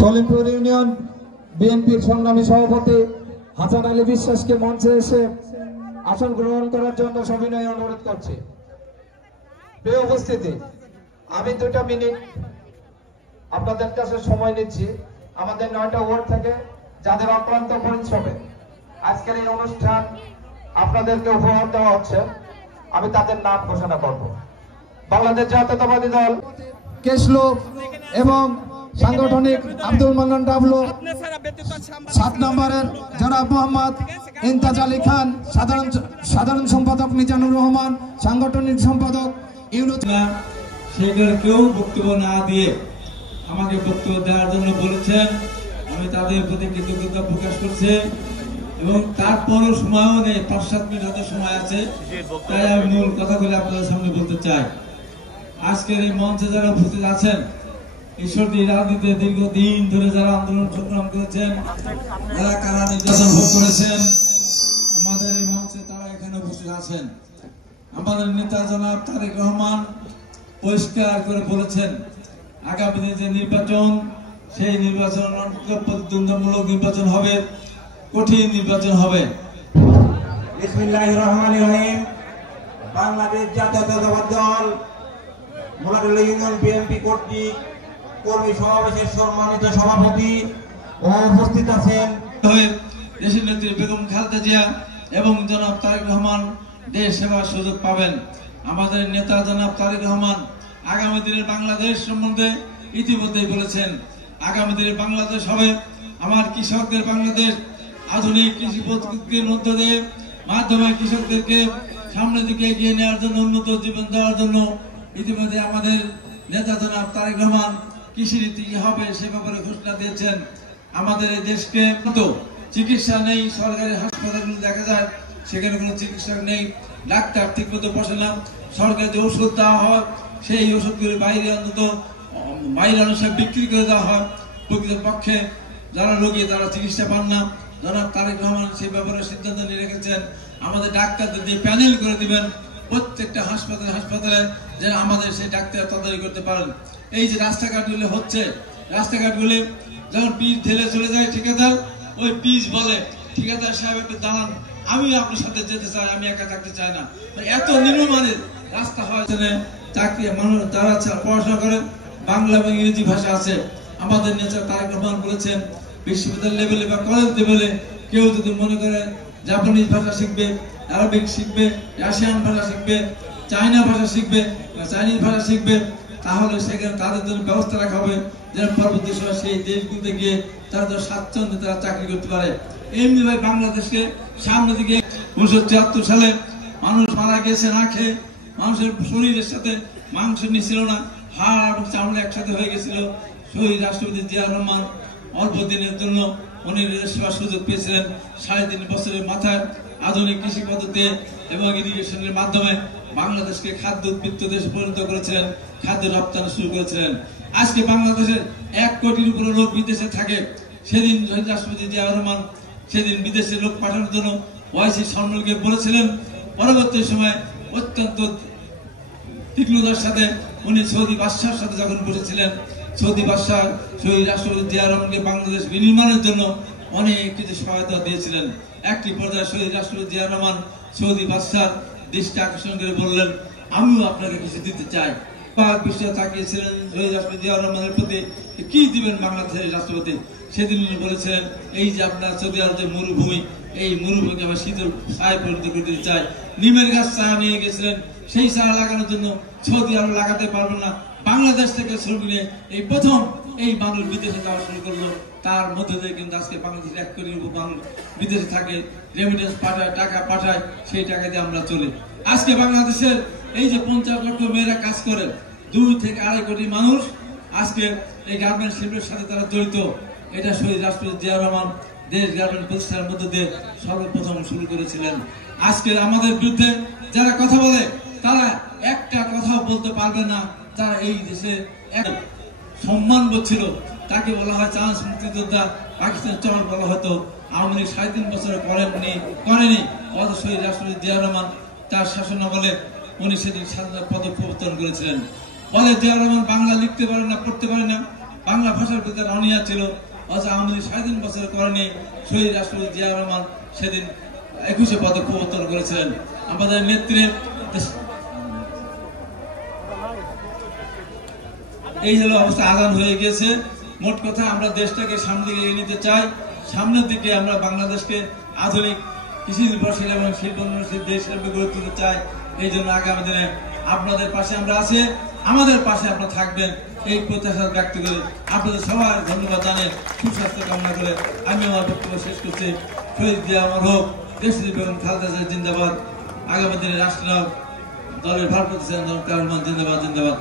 Salimpur union বিএনপির সংগ্রামী সভাপতি হাসান আলী বিশ্বাসকে মঞ্চে এসে আসন গ্রহণ করার জন্য সবিনয় অনুরোধ করছি। প্রিয় উপস্থিতি, আমি 2টা মিনিট আপনাদের কাছে সময় নিচ্ছি। আমাদের 9টা ওয়ার্ড থেকে যাদের অক্লান্ত পরিশ্রমে আজকের এই অনুষ্ঠান আপনাদেরকে উপহার দেওয়া হচ্ছে, আমি তাদের নাম ঘোষণা করব। বাংলাদেশ জাতীয়তাবাদী দল কেশলো এবং সাংগঠনিক আব্দুল মান্নান ডাবলু, 7 নম্বরের জনাব মোহাম্মদ ইমতাজ আলী খান, সাধারণ সম্পাদক মিজানুর রহমান, সাংগঠনিক সম্পাদক ইউনুস। সেটার কেউ বক্তব্য না দিয়ে আমাকে বক্তব্য দেওয়ার জন্য বলেছেন, আমি তাদের প্রতি কৃতজ্ঞতা প্রকাশ করছি। এবং তারপরও সময়ও নেই, 5-7 মিনিট হাতে সময় আছে, তাই আমি মূল কথাগুলি আপনাদের সামনে বলতে চাই। আজকের এই মঞ্চে যারা উপস্থিত আছেন, ঈশ্বরদী রাজনীতিতে দীর্ঘদিন ধরে যারা আন্দোলন সংগ্রাম করেছেন, যারা কারা নির্যাতন ভোগ করেছেন, আমাদের এই মঞ্চে তারা এখানে উপস্থিত আছেন। আমাদের নেতা জনাব তারেক রহমান পরিষ্কার করে বলেছেন, আগামী দিনে যে নির্বাচন, সেই নির্বাচন প্রতিদ্বন্দ্বিতামূলক নির্বাচন হবে, কঠিন নির্বাচন হবে। বিসমিল্লাহির রহমানির রহিম। বাংলাদেশ জাতীয়তাবাদী দল মুরাদুল্লাহ ইউনিয়ন বিএনপি কর্তৃক কর্মী সমাবেশের সম্মানিত সভাপতি ও উপস্থিত আছেন দেশের নেত্রী বেগম খালেদা জিয়া এবং জনাব তারেক রহমান দেশ সেবার সুযোগ পাবেন। আমাদের নেতা জনাব তারেক রহমান আগামী দিনের বাংলাদেশ সম্বন্ধে ইতিমধ্যেই বলেছেন, আগামী দিনে বাংলাদেশ হবে আমার কৃষকদের বাংলাদেশ। আধুনিক কৃষি প্রযুক্তির মধ্যে দিয়ে মাধ্যমে কৃষকদেরকে সামনের দিকে এগিয়ে নেওয়ার জন্য, উন্নত জীবন দেওয়ার জন্য ইতিমধ্যে আমাদের নেতা জনাব তারেক রহমান কৃষি নীতি হবে সে ব্যাপারে ঘোষণা দিয়েছেন। আমাদের এই দেশকে চিকিৎসা নেই, সরকারি হাসপাতালগুলো দেখা যায় সেখানে কোনো চিকিৎসক নেই, ডাক্তার ঠিক মতো বসে না, সরকার যে ওষুধ দেওয়া হয় সেই ওষুধগুলি বাইরে অনেক বিক্রি করে দেওয়া হয়। প্রকৃতপক্ষে যারা রোগী তারা চিকিৎসা পান না। জনাব তারেক রহমান সেই ব্যাপারে সিদ্ধান্ত নিয়ে রেখেছেন, আমাদের ডাক্তারদের দিয়ে প্যানেল করে দিবেন প্রত্যেকটা হাসপাতালে, যেন আমাদের সেই ডাক্তার তদারকি করতে পারেন। এই যে রাস্তাঘাটগুলি হচ্ছে, রাস্তাঘাটগুলি যখন পিচ ঢেলে চলে যায় ঠিকাদার, ওই পিচ বলে ঠিকাদার সাহেব একটু দাঁড়ান, আমি আপনার সাথে যেতে চাই, আমি একা থাকতে চাই না। এত নিম্নমানের রাস্তা হয়, চাকরি মানুষ তারা পড়াশোনা করে বাংলা এবং ইংরেজি ভাষা আছে। আমাদের নেতা তারেক রহমান বলেছেন, বিশ্ববিদ্যালয় লেভেলে বা কলেজ লেভেলে কেউ যদি মনে করে জাপানিজ ভাষা শিখবে, আরবিক শিখবে, রাশিয়ান ভাষা শিখবে, চাইনা ভাষা শিখবে, চাইনিজ ভাষা শিখবে, তাহলে সেখানে তাদের জন্য ব্যবস্থা রাখা হবে যেন পরবর্তী সময় সেই দেশগুলোতে গিয়ে তাদের স্বাচ্ছন্দ্যে তারা চাকরি করতে পারে। এমনি ভাই বাংলাদেশকে সামনে দিকে 1973 সালে মানুষ মারা গেছে না খেয়ে, মানুষের শরীরের সাথে মাংস নিছিল না, হাড় এবং চামড়া একসাথে হয়ে গেছিল। শহীদ রাষ্ট্রপতি জিয়া রহমান অল্প দিনের জন্য উনি সেবার সুযোগ পেয়েছিলেন। 3.5 বছরের মাথায় আধুনিক কৃষি পদ্ধতি এবং ইরিগেশনের মাধ্যমে বাংলাদেশকে খাদ্য উদ্বৃত্ত দেশে পরিণত করেছিলেন, খাদ্য রপ্তানি শুরু করেছিলেন। আজকে বাংলাদেশের 1 কোটির উপরে লোক বিদেশে থাকে। সেদিন শহীদ রাষ্ট্রপতি জিয়া রহমান সেদিন বিদেশে লোক পাঠানোর জন্য ওয়াইসি সম্মেলনকে বলেছিলেন। পরবর্তী সময় অত্যন্ত তীক্ষ্ণতার সাথে উনি সৌদি বাদশার সাথে যখন বসেছিলেন, সৌদি বাদশাহ শহীদ রাষ্ট্রপতি জিয়া রহমানকে বাংলাদেশ বিনির্মাণের জন্য অনেক কিছু সহায়তা দিয়েছিলেন। একটি পর্যায়ে শহীদ রাষ্ট্রপতি জিয়া রহমান সৌদি বাদশার দৃষ্টি আকর্ষণ করে বললেন, আমিও আপনাকে কিছু দিতে চাই। পাক বিশ্ব তাকিয়েছিলেন শহীদ রাষ্ট্রপতি জিয়া রহমানের প্রতি, কি দিবেন বাংলাদেশের রাষ্ট্রপতি? সেদিন উনি বলেছিলেন, এই যে আপনার সৌদি আরবের মরুভূমি, এই মরুভূমিকে আমরা শীতল ছায় পরিণত করতে চাই। নিমের গাছ ছায়া নিয়ে গেছিলেন, সেই ছায়া লাগানোর জন্য সৌদি আরব লাগাতে পারবেন না, বাংলাদেশ থেকে শ্রমিক নিয়ে এই প্রথম এই মানুষ বিদেশে যাওয়া শুরু করলো। তার মধ্যে দিয়ে কিন্তু আজকে বাংলাদেশের 1 কোটির উপর মানুষ বিদেশে থাকে, রেমিটেন্স পাঠায়, টাকা পাঠায়, সেই টাকা দিয়ে আমরা চলি। আজকে বাংলাদেশের এই যে 50 লক্ষ মেয়েরা কাজ করে, 2 থেকে 2.5 কোটি মানুষ আজকে এই গার্মেন্টস শিল্পের সাথে তারা জড়িত। এটা শহীদ রাষ্ট্রপতি জিয়া রহমান দেশ গার্মেন্টস প্রতিষ্ঠানের মধ্যে দিয়ে সর্বপ্রথম শুরু করেছিলেন। আজকে আমাদের বিরুদ্ধে যারা কথা বলে, তারা একটা কথাও বলতে পারবে না। তারা এই দেশে এক সম্মান ছিল, তাকে বলা হয় চান্স মুক্তিযোদ্ধা, পাকিস্তান চমর বলা হতো। আওয়ামী লীগ 3.5 বছর করেনি। অথচ শহীদ রাষ্ট্রপতি জিয়া রহমান তার শাসনামলে উনি সেদিন স্বাধীনতা পদক প্রবর্তন করেছিলেন। বলে জিয়া রহমান বাংলা লিখতে পারে না, পড়তে পারে না, বাংলা ভাষার প্রতি অনীহা ছিল, অথচ আওয়ামী লীগ 3.5 বছর করেনি। শহীদ রাষ্ট্রপতি জিয়া রহমান সেদিন 21 পদক প্রবর্তন করেছিলেন। আমাদের নেত্রী এই হলো অবস্থা, আজান হয়ে গেছে। মোট কথা আমরা দেশটাকে সামনের দিকে এগিয়ে নিতে চাই, সামনের দিকে আমরা বাংলাদেশকে আধুনিক কৃষি নির্ভরশীল এবং শিল্প নির্ভরশীল দেশ হিসেবে গড়ে তুলতে চাই। এই জন্য আগামী দিনে আপনাদের পাশে আমরা আছি, আমাদের পাশে আপনারা থাকবেন এই প্রত্যাশা ব্যক্ত করে আপনাদের সবার ধন্যবাদ জানিয়ে সুস্বাস্থ্য কামনা করে আমি আমার বক্তব্য শেষ করছি। শহীদ জিয়া অমর হোক, দেশনেত্রী বেগম খালেদা জিয়া জিন্দাবাদ, আগামী দিনে রাষ্ট্রনায়ক দলের ভারপ্রাপ্ত চেয়ারম্যান তারেক রহমান জিন্দাবাদ জিন্দাবাদ।